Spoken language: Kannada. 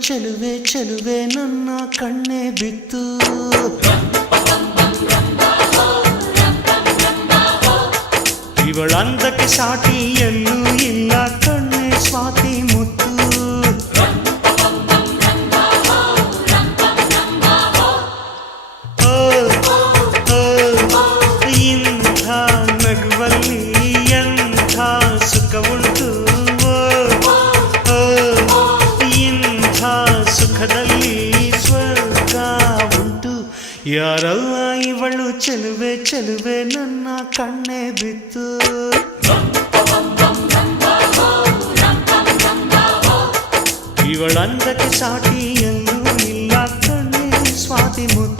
ಚೆಲುವೆ ಚೆಲುವೆ ನನ್ನ ಕಣ್ಣೆ ಬಿತ್ತು ಇವಳಂದಕ್ಕೆ ಸಾಟಿ ಎಲ್ಲೂ ಇಲ್ಲ ಕಣ್ಣೆ ಸ್ವಾತಿ ಮುತ್ತು ಇಂಥ ನಗುವಲ್ಲಿ ಎಂಥ ಸುಖವುಂಟು ಇಂಥ ಸುಖದಲ್ಲಿ ಸ್ವರ್ಗ ಉಂಟು ಯಾರವ್ವ ಇವಳು ಚೆಲುವೆ ಚೆಲುವೆ ನನ್ನ ಕಣ್ಣೆ ಬಿತ್ತು ಇವಳಂದಕ್ಕೆ ಸಾಟಿ ಎಲ್ಲೂ ಇಲ್ಲ ಕಣ್ಣೆ ಸ್ವಾತಿ ಮುತ್ತು